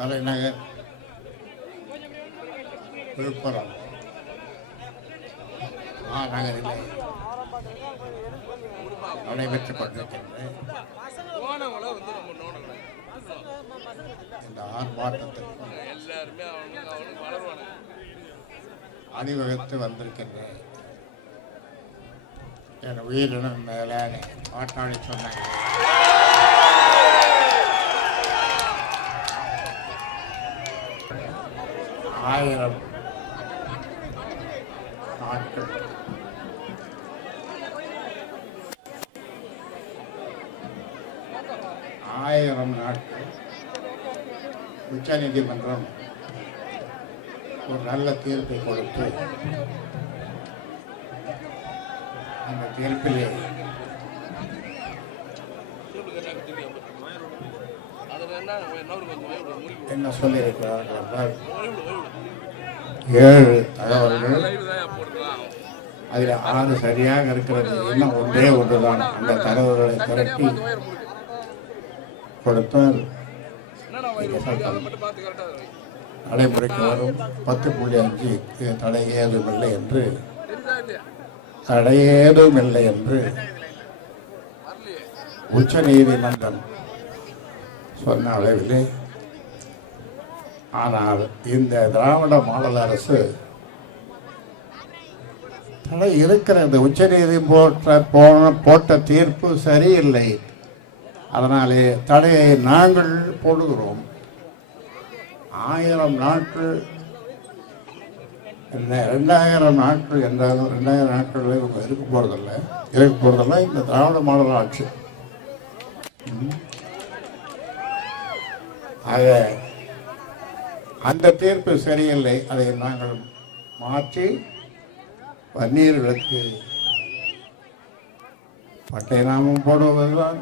தலைநகர் விழுப்புரம் மாநகரிலே நடைபெற்றுக் கொண்டிருக்கின்ற இந்த ஆர்ப்பாட்டத்திற்கு அணிவகுத்து வந்திருக்கின்ற என் உயிரினம் மேலான பாட்டாளி சொன்னாங்க. ஆயிரம் நாட்கள் உச்ச நீதிமன்றம் ஒரு நல்ல தீர்ப்பை கொடுத்து அந்த தீர்ப்பிலே என்ன சொல்லியிருக்கிறார்கள் என்றால் 7 தகவல்கள், அதில் 6 சரியாக இருக்கிறது. இன்னும் ஒன்றுதான். அந்த தகவல்களை திரட்டி கொடுத்தால் நடைமுறைக்கு வரும். 10.5 தடை ஏதுமில்லை என்று உச்ச நீதிமன்றம் சொன்ன அளவிலே, ஆனால் இந்த திராவிட மாடல் அரசு தடை இருக்கிறது. உச்ச நீதிமன்றம் போட்ட தீர்ப்பு சரியில்லை, அதனாலே தடையை நாங்கள் போடுகிறோம். 1000 நாட்கள் 2000 நாட்கள் என்றாலும் 2000 நாட்கள் இருக்க போறதில்லை இந்த திராவிட மாடல் ஆட்சி. ஆக அந்த தீர்ப்பு சரியில்லை, அதை நாங்கள் மாற்றி வன்னியர்களுக்கு பட்டை நாமம் போடுவதுதான்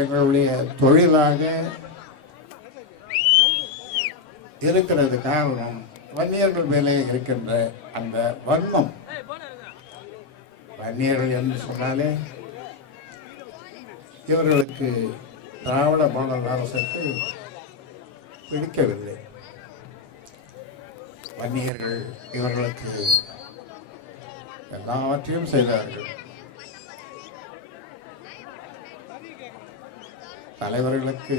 எங்களுடைய தொழிலாக இருக்கிறது. காரணம் வன்னியர்கள் மேலே இருக்கின்ற அந்த வன்மம். வன்னியர்கள் என்று சொன்னாலே இவர்களுக்கு திராவிட மாடல் அரசுக்கு பிடிக்கவில்லை. வன்னியர்கள் இவர்களுக்கு எல்லாவற்றையும் செய்தார்கள். தலைவர்களுக்கு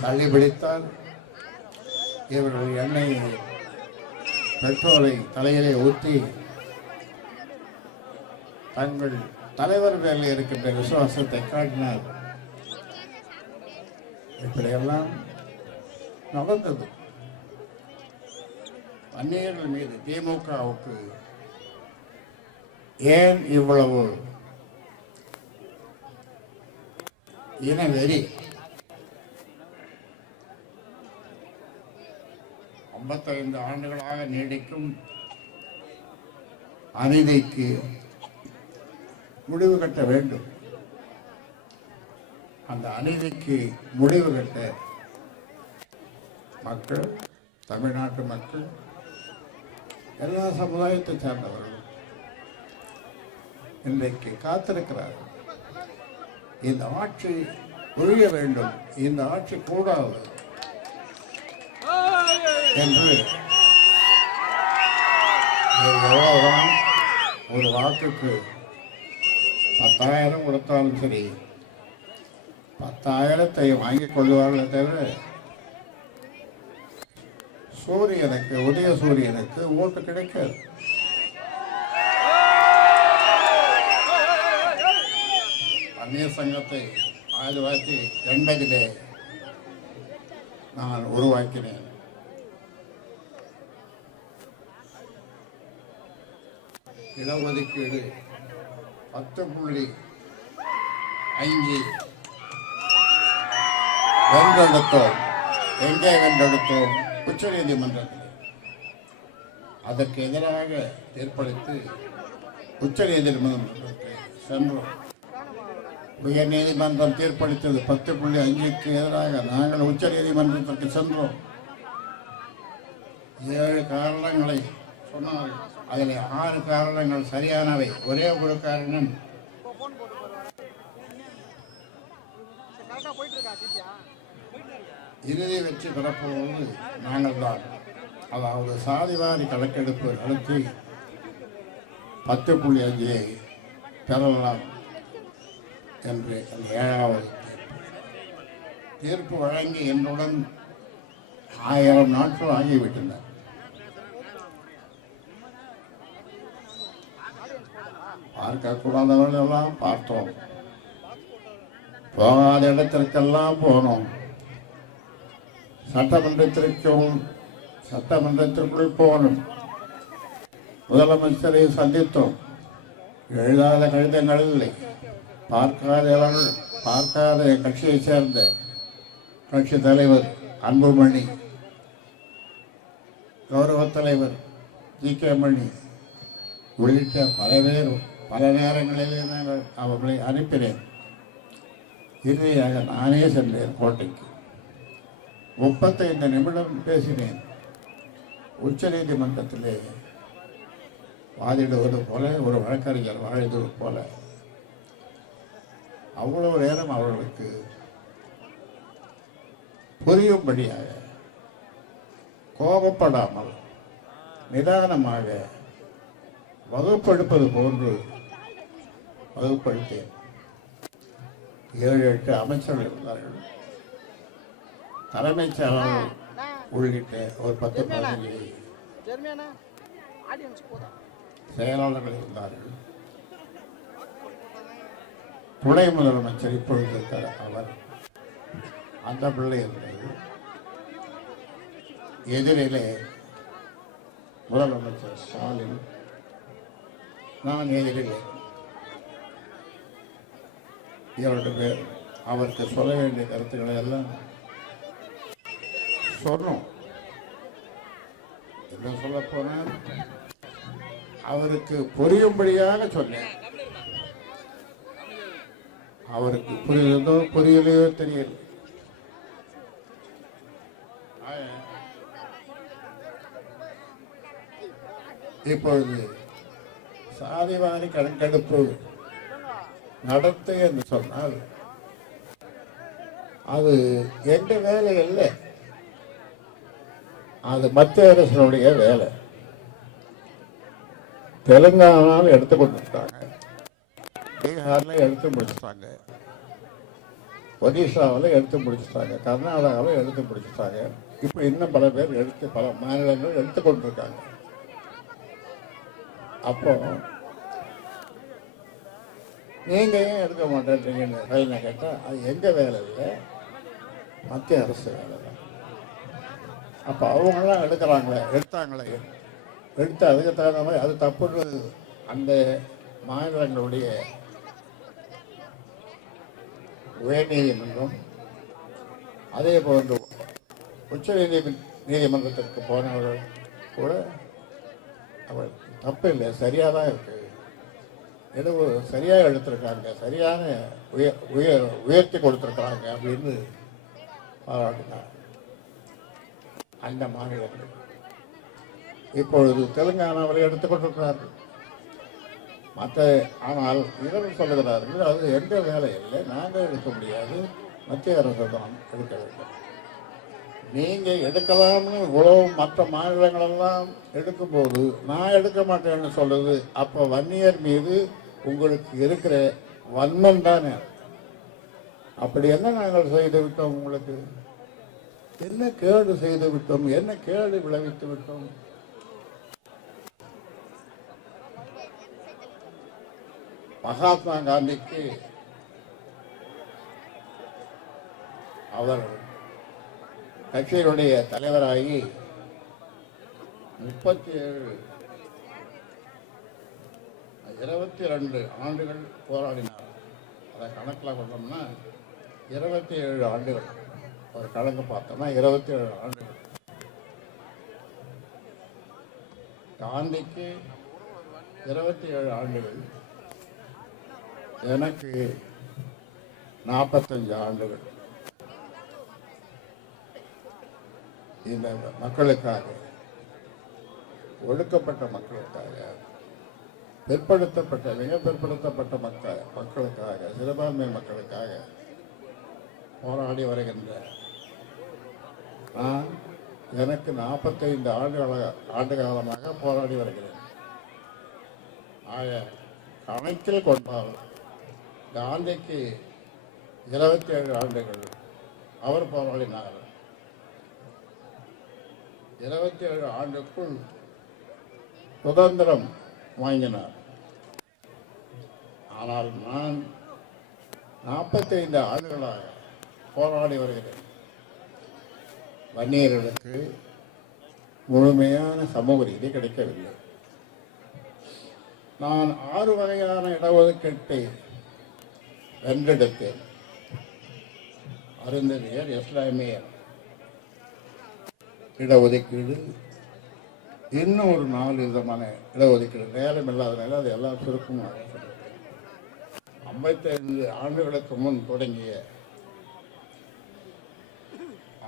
சளி பிடித்தால் இவர்கள் எண்ணெய் பெட்ரோலை தலையிலே ஊற்றி தங்கள் தலைவர் மேலே இருக்கின்ற விசுவாசத்தை காட்டினார். இப்படியெல்லாம் நடந்தது. வன்னியர்கள் மீது திமுகவுக்கு ஏன் இவ்வளவு இனவெறி? 55 ஆண்டுகளாக நீடிக்கும் அநீதிக்கு முடிவு கட்ட வேண்டும். அந்த அநீதிக்கு முடிவு கட்ட மக்கள், தமிழ்நாட்டு மக்கள், எல்லா சமுதாயத்தை சார்ந்தவர்கள் இன்றைக்கு காத்திருக்கிறார்கள். இந்த ஆட்சி ஒழிய வேண்டும், இந்த ஆட்சி கூடாது என்று எவ்வளவுதான் ஒரு வாக்குக்கு 10,000 கொடுத்தாலும் சரி, 10,000 வாங்கிக் கொள்வார்களே தவிர உதய சூரியனுக்கு ஓட்டு கிடைக்காது. வன்னியர் சங்கத்தை 1980 நான் உருவாக்கினேன். இடஒதுக்கீடு 10.5 வென்றெடுத்தோம். எங்கே வென்றெடுத்தோம்? உச்ச நீதிமன்றத்தில். அதற்கு எதிராக ஏற்படுத்தி உச்ச நீதிமன்றத்தை சென்றோம். உயர் நீதிமன்றம் தீர்ப்பளித்தது 10.5க்கு எதிராக. நாங்கள் உச்ச நீதிமன்றத்திற்கு சென்றோம். 7 காரணங்களை சொன்னார்கள். அதில் 6 காரணங்கள் சரியானவை. ஒரே ஒரு காரணம், இறுதி வெற்றி பெறப்போவது நாங்கள் தான். அதாவது சாதிவாரி கணக்கெடுப்பு நடத்தி 10.5 பெறலாம் என்று அந்த 7வது தீர்ப்பு வழங்கி என்னுடன் 1000 நாட்கள் ஆகிவிட்டன. பார்க்கக்கூடாதவர்கள் எல்லாம் பார்த்தோம், போகாத இடத்திற்கெல்லாம் போனோம். சட்டமன்றத்திற்குள் போனோம். முதலமைச்சரை சந்தித்தோம். எழுதாத கடிதங்கள் இல்லை. பார்க்காத கட்சியை சேர்ந்த கட்சி தலைவர் அன்புமணி, கௌரவ தலைவர் ஜி.கே. மணி உள்ளிட்ட பல பேர் பல நேரங்களிலே நான் அவர்களை அனுப்பினேன். இறுதியாக நானே சென்றேன் கோட்டைக்கு. 35 நிமிடம் பேசினேன். உச்ச நீதிமன்றத்திலே வாதிடுவது போல, ஒரு வழக்கறிஞர் வாழிடுவது போல அவ்வளவு நேரம் அவர்களுக்கு புரியும்படியாக கோபப்படாமல் நிதானமாக வகுப்பெடுப்பது போன்று வகுப்படுத்தேன். 7-8 அமைச்சர்கள் இருந்தார்கள், தலைமைச் செயலாளர் உள்ளிட்ட ஒரு 10-15 செயலாளர்கள் இருந்தார்கள். துணை முதலமைச்சர் இப்பொழுது இருக்கிற அவர், அந்த பிள்ளை இருந்தது. எதிரிலே முதலமைச்சர் ஸ்டாலின், நான் எதிரிலே. 2 பேர் அவருக்கு சொல்ல வேண்டிய கருத்துக்களை எல்லாம் சொன்னோம். என்ன சொல்ல போனால், அவருக்கு புரியும்படியாக சொன்னேன். அவருக்கு புரியுதோ புரியலையோ தெரியல. இப்பொழுது சாதிவாரி கணக்கெடுப்பு நடத்து என்று சொன்னால் அது எந்த வேலை இல்லை, அது மத்திய அரசினுடைய வேலை. தெலுங்கானாவில் எடுத்து கொண்டுட்டாங்க, பீகாரில் எடுத்து முடிச்சுட்டாங்க, ஒடிசாவில் எடுத்து முடிச்சுட்டாங்க, கர்நாடகாவில் எடுத்து முடிச்சுட்டாங்க. இப்போ இன்னும் பல பேர் பல மாநிலங்கள் எடுத்து கொண்டிருக்காங்க. அப்போ நீங்க ஏன் எடுக்க மாட்டேன்றீங்கன்னு கேட்டால் அது எங்க வேலை இல்லை, மத்திய அரசு வேலை தான். அப்போ அவங்களாம் எடுத்தாங்களே எடுத்து அதுக்கு தகுந்த மாதிரி அது தப்புன்னு அந்த மாநிலங்களுடைய உயர்நீதிமன்றம், அதே போன்று உச்ச நீதிமன்றத்திற்கு போனவர்கள் கூட அவர் தப்பு இல்லை, சரியாக தான் இருக்கு, ஏதோ சரியாக எடுத்திருக்காங்க, சரியான உயர்த்தி கொடுத்துருக்காங்க அப்படின்னு பாராட்டினார் அந்த மாநிலங்கள். இப்பொழுது தெலுங்கானாவில் எடுத்துக்கொண்டிருக்கிறார்கள். ஆனால் இவர்கள் சொல்லுகிறார்கள் அது எந்த வேலை இல்லை, நாங்கள் எடுக்க முடியாது, மத்திய அரசு தான் எடுக்க வேண்டும். நீங்கள் எடுக்கலாம்னு இவ்வளவு மற்ற மாநிலங்களெல்லாம் எடுக்கும்போது நான் எடுக்க மாட்டேன்னு சொல்லுது. அப்போ வன்னியர் மீது உங்களுக்கு இருக்கிற வன்மம் தானே. அப்படி என்ன நாங்கள் செய்து விட்டோம்? உங்களுக்கு என்ன கேடு செய்து விட்டோம்? என்ன கேடு விளைவித்து விட்டோம்? மகாத்மா காந்திக்கு அவர் கட்சியினுடைய தலைவராகி 22 ஆண்டுகள் போராடினார். அதை கணக்கில் கொண்டோம்னா 27 ஆண்டுகள். ஒரு கணக்கு பார்த்தோம்னா 27 ஆண்டுகள். காந்திக்கு 27 ஆண்டுகள், எனக்கு 45 ஆண்டுகள். இந்த மக்களுக்காக, ஒடுக்கப்பட்ட மக்களுக்காக, பிற்படுத்தப்பட்ட மிக பிற்படுத்தப்பட்ட மக்களுக்காக, சிறுபான்மை மக்களுக்காக போராடி வருகின்ற நான் எனக்கு 45 ஆண்டு காலமாக போராடி வருகிறேன். ஆக கணக்கில் கொண்டால் காந்திக்கு 27 ஆண்டுகள் அவர் போராடினார். 27 ஆண்டுக்குள் சுதந்திரம் வாங்கினார். ஆனால் நான் 45 ஆண்டுகளாக போராடி வருகிறேன். வன்னியர்களுக்கு முழுமையான சமூக நீதி கிடைக்கவில்லை. நான் 6 வகையான இடஒதுக்கீட்டை வென்றெடுத்தேன். அருந்ததியர், இஸ்லாமியர் இடஒதுக்கீடு, இன்னும் ஒரு 4 விதமான இடஒதுக்கீடு. நேரம் இல்லாதனால அது எல்லாம் சுருக்கமாக 55 ஆண்டுகளுக்கு முன் தொடங்கிய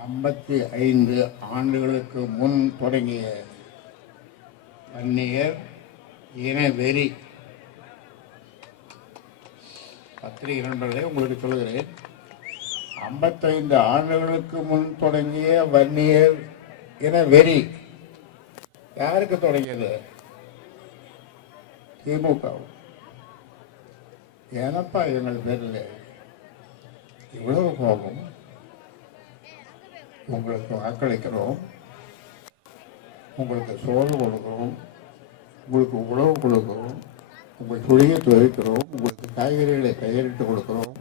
55 ஆண்டுகளுக்கு முன் தொடங்கிய வன்னியர் இனவெறி பத்திரிகை நண்பர்களே உங்களுக்கு சொல்கிறேன். 55 ஆண்டுகளுக்கு முன் தொடங்கிய வன்னியர் இனவெறி யாருக்கு தொடங்கியது? திமுக. ஏனப்பா எங்கள் பேரில் இவ்வளவு கோபம்? உங்களுக்கு வாக்களிக்கிறோம், உங்களுக்கு சோறு கொடுக்கிறோம், உங்களுக்கு உணவு கொடுக்கிறோம், உங்கள் துணியை துவைக்கிறோம், உங்களுக்கு காய்கறிகளை பெயரிட்டு கொடுக்கிறோம்.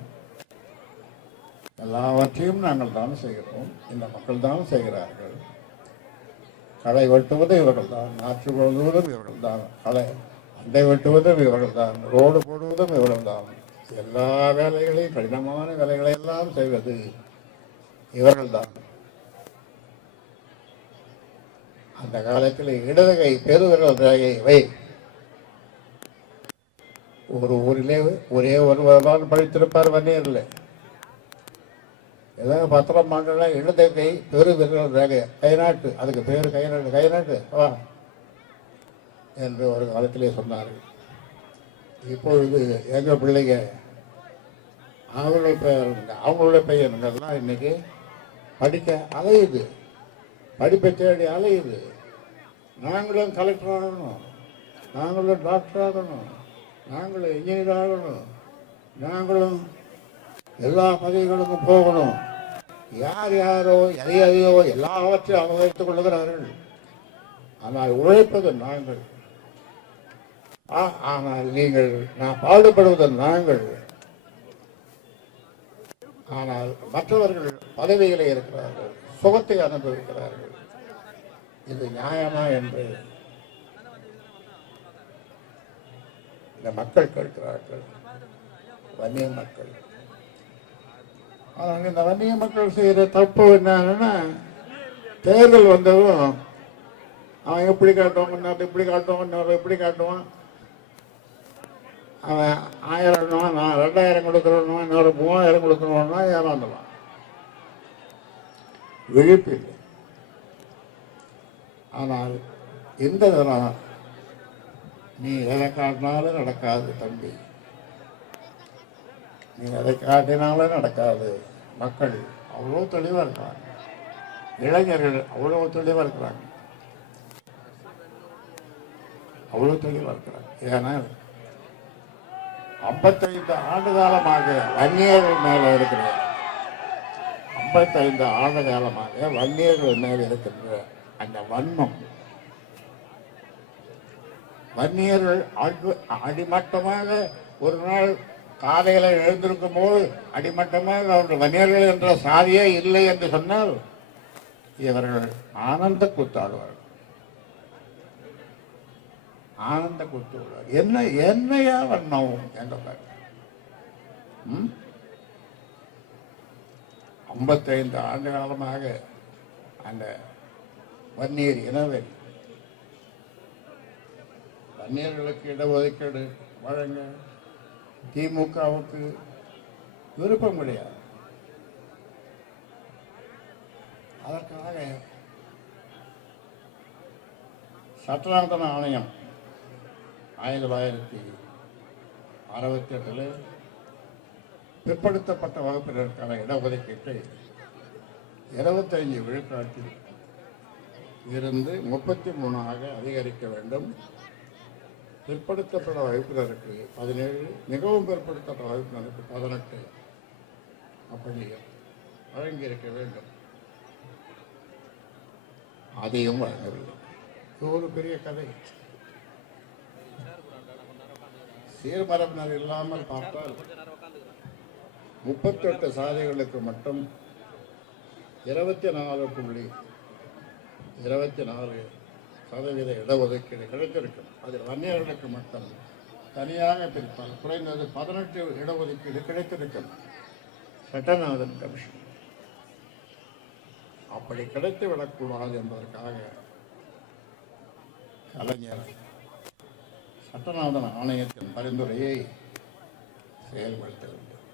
எல்லாவற்றையும் நாங்கள் தான் செய்கிறோம். இந்த மக்கள் தான் செய்கிறார்கள். களை வெட்டுவதும் இவர்கள் தான், நாற்று கொள்வதும் இவர்கள் தான், அண்டை வெட்டுவதும் இவர்கள் தான், ரோடு போடுவதும் இவர்கள் தான். எல்லா வேலைகளையும், கடினமான வேலைகளை எல்லாம் செய்வது இவர்கள் தான். அந்த காலத்தில் இடதுகை பெருவிரல் ரேகை வை. ஒரு ஊரிலே ஒரே ஒருவர் தான் படித்திருப்பார் வன்னியர்ல. ஏதாவது பத்திரம் மாட்டா இடதுகை பெருவிரல் ரேகை கைநாட்டு, அதுக்கு பேரு கைநாட்டு. கைநாட்டு வா என்று ஒரு காலத்திலே சொன்னார்கள். இப்பொழுது எங்க பிள்ளைங்க அவங்களுடைய பையன்கள்லாம் இன்னைக்கு படிக்க அலையுது, படிப்பை தேடி அலையுது. நாங்களும் கலெக்டர் ஆகணும், நாங்களும் டாக்டர் ஆகணும், நாங்களும் இன்ஜினியர் ஆகணும், நாங்களும் எல்லா பதவிகளுக்கும் போகணும். யார் யாரோ எதையோ எல்லாவற்றையும் அனுபவித்துக் கொள்ளுகிறார்கள். ஆனால் உழைப்பது நாங்கள். ஆனால் நீங்கள், நான் பாடுபடுவது நாங்கள். ஆனால் மற்றவர்கள் பதவிகளை இருக்கிறார்கள், சுகத்தை அனுபவிக்கிறார்கள். இது நியாயமா என்று இந்த மக்கள் கேட்கிறார்கள், வன்னிய மக்கள். ஆனால் இந்த வன்னிய மக்கள் செய்கிற தப்பு என்னன்னா, தேர்தல் வந்ததும் அவன் எப்படி காட்டுவான், இன்னொரு இப்படி காட்டுவான், இன்னொரு எப்படி காட்டுவான். அவன் 1000 நான் 2000 கொடுக்குறோன்னா, இன்னொரு 3000 கொடுக்குறோன்னா ஏமாந்துவான். விழிப்பு. ஆனால் இந்த தினம் நீ எதை காட்டினாலும் நடக்காது தம்பி, நீ எதை காட்டினாலும் நடக்காது. மக்கள் அவ்வளோ தெளிவாக இருக்கிறாங்க, இளைஞர்கள் அவ்வளோ தெளிவாக இருக்கிறாங்க, அவ்வளோ தெளிவாக இருக்கிறாங்க. ஏன்னால் 55 ஆண்டு காலமாக வன்னியர்கள் மேலே இருக்கிற 55 ஆண்டு காலமாக வன்னியர்கள் மேலே இருக்கின்ற அந்த வன்மம், வன்னியர்கள் அடிமட்டமாக ஒரு நாள் காலையில் எழுந்திருக்கும் போது அடிமட்டமாக அவர்கள் வன்னியர்கள் என்ற சாதியே இல்லை என்று சொன்னால் இவர்கள் ஆனந்த கூத்தாடுவார்கள், ஆனந்த கூத்தாடுவார். என்னையா வண்ணம் என்ற 55 ஆண்டு காலமாக அந்த வன்னியர் இனவெறி, வன்னியர்களுக்கு இடஒதுக்கீடு வழங்க திமுகவுக்கு விருப்பம் கிடையாது. அதற்காக சட்டநாதன ஆணையம் 1968 பிற்படுத்தப்பட்ட வகுப்பினருக்கான இடஒதுக்கீட்டை 25 விழுக்காட்டில் இருந்து 33 அதிகரிக்க வேண்டும். பிற்படுத்தப்பட்ட வகுப்பினருக்கு 17, மிகவும் பிற்படுத்தப்பட்ட வகுப்பினருக்கு 18 அப்படி வழங்கியிருக்க வேண்டும். அதையும் வழங்கவில்லை. இது ஒரு பெரிய கதை. சீர்மரபினர் இல்லாமல் பார்த்தால் 38 சாதிகளுக்கு மட்டும் 24.24% இடஒதுக்கீடு கிடைத்திருக்கும். அதில் வன்னியர்களுக்கு மட்டும் தனியாக பிரித்தால் குறைந்தது 18 இடஒதுக்கீடு கிடைத்திருக்கும். சட்டநாதன் கமிஷன் அப்படி கிடைத்துவிடக்கூடாது என்பதற்காக கலைஞர் சட்டநாதன் ஆணையத்தின் பரிந்துரையை செயல்படுத்த வேண்டும்.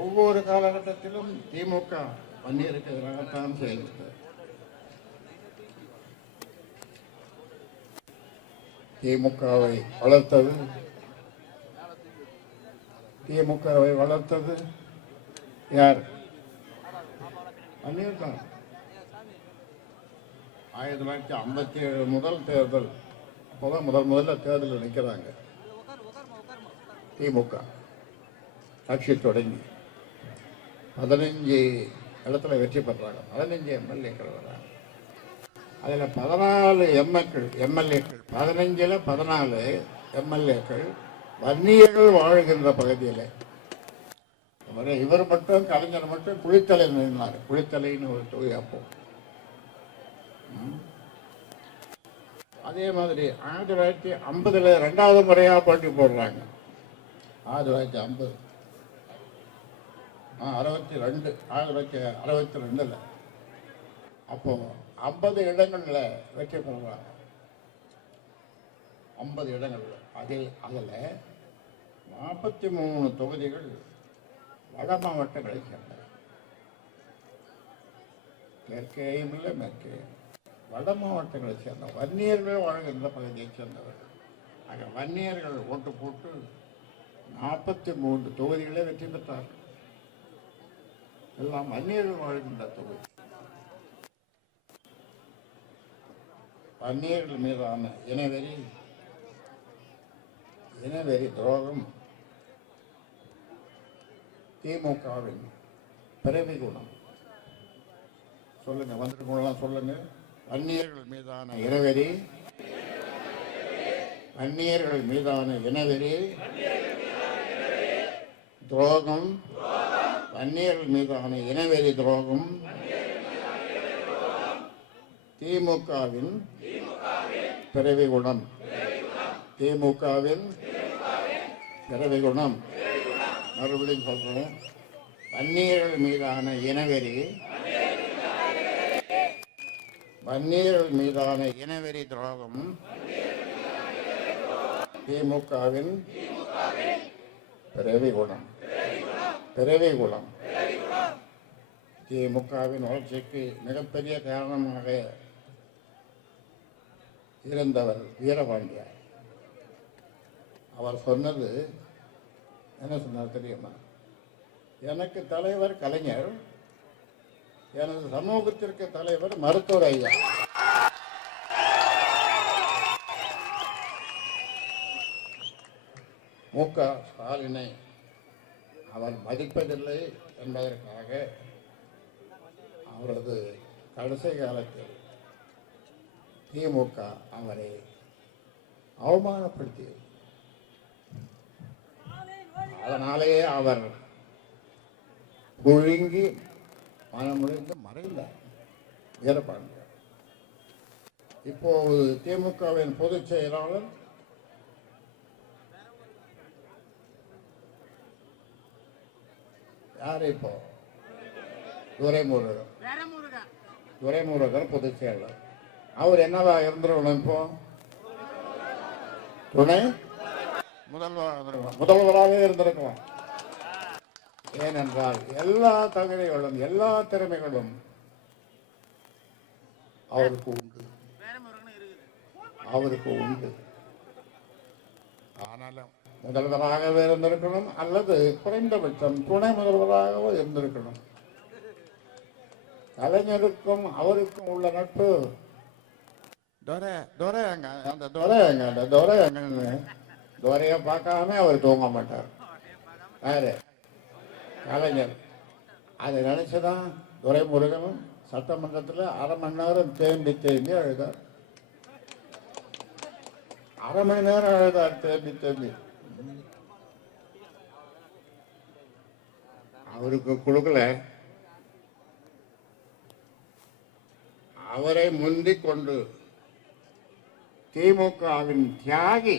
ஒவ்வொரு காலகட்டத்திலும் திமுக வன்னியருக்கு எதிராகத்தான் செயல்பட்டது. திமுகவை வளர்த்தது யார்? வன்னியர் தான். 1957 முதல் தேர்தல், அப்போதான் முதல்ல தேர்தலில் நிற்கிறாங்க. திமுக ஆட்சி தொடங்கி 15 இடத்துல வெற்றி பெறாங்க. 15 எம்எல்ஏக்கள் வராங்க. அதில் 14 எம்எல்ஏக்கள் 15ல் 14 எம்எல்ஏக்கள் வன்னியர்கள் வாழ்கின்ற பகுதியில். இவர் மட்டும், கலைஞர் மட்டும் குளித்தலை நின்றார். குளித்தலைன்னு ஒரு தொகுதி. அப்போ அதே மாதிரி 1950 2வது முறையாக போட்டி போடுறாங்க. 1950 1962 அப்போ 50 இடங்கள்ல வெற்றி பெறுறாங்க. 50 இடங்கள்ல அதில் 43 தொகுதிகள் வட மாவட்டங்களை சேர்ந்தது. தெற்கேயும் இல்லை மேற்கேயும் வட மாவட்டங்களை சேர்ந்த வன்னியர்கள் வாழ்கின்ற பகுதியை சேர்ந்தவர்கள். ஆக வன்னியர்கள் ஓட்டு போட்டு 43 தொகுதிகளே வெற்றி பெற்றார்கள். எல்லாம் வன்னியர்கள் வாழ்கின்ற தொகுதி. வன்னியர்கள் மீதான இனவெறி துரோகம் திமுகவின் பிறவி குணம். சொல்லுங்க, வந்திருக்கலாம் சொல்லுங்க. வன்னியர்கள் மீதான இனவெறி, வன்னியர்கள் மீதான இனவெறி துரோகம், வன்னியர்கள் மீதான இனவெறி துரோகம் திமுகவின் பிறவி குணம். திமுகவின் பிறவி குணம். மறுபடியும் சொல்றோம். வன்னியர்கள் மீதான இனவெறி, வன்னியர்கள் மீதான இனவெறி துரோகம் திமுகவின் பிறவி குணம். பிறவி குணம் திமுகவின் வளர்ச்சிக்கு மிகப்பெரிய காரணமாக இருந்தவர் வீரபாண்டியார். அவர் சொன்னது என்ன சொன்னார் தெரியுமா? எனக்கு தலைவர் கலைஞர், எனது சமூகத்திற்கு தலைவர் மருத்துவர் ஐயா. மு.க. ஸ்டாலினை அவர் மதிப்பதில்லை என்பதற்காக அவரது கடைசி காலத்தில் திமுக அவரை அவமானப்படுத்தியது. அதனாலேயே அவர் புழுங்கி மனமுடைந்து மறைந்தார் வீரபாண்டியார். இப்போது திமுகவின் பொதுச் செயலாளர் யார்? இப்போ துரைமுருகன் பொதுச் செயலாளர். அவர் என்னவா இருந்துருக்கணும்? இப்போ துணை முதல்வராக இருந்திருக்கலாம். ஏனென்றால் எல்லா தகுதிகளும் எல்லா திறமைகளும் அவருக்கு உண்டு. ஆனாலும் முதல்வராகவே இருந்திருக்கணும், அல்லது குறைந்தபட்சம் துணை முதல்வராகவோ இருந்திருக்கணும். கலைஞருக்கும் அவருக்கும் உள்ள நட்பு துரையை பார்க்காம அவர் தூங்க மாட்டார். யாரு? கலைஞர். அதை நினைச்சுதான் துரைமுருகனும் சட்டமன்றத்தில் 1/2 மணி நேரம் தேம்பி தேம்பி அழுதார். 1/2 மணி நேரம் அழுதார் தேம்பி தேம்பி. அவருக்கு கொடுக்கல, அவரை முந்திக் கொண்டு திமுகவின் தியாகி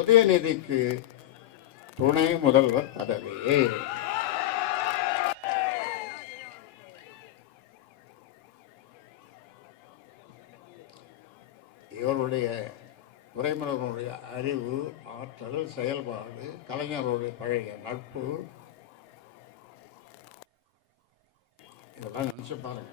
உதயநிதிக்கு துணை முதல்வர் பதவி. இவருடைய துரைமுருகனுடைய அறிவு, ஆற்றல், செயல்பாடு, கலைஞருடைய பழைய நட்பு, இதெல்லாம் நினைச்சு பாருங்க.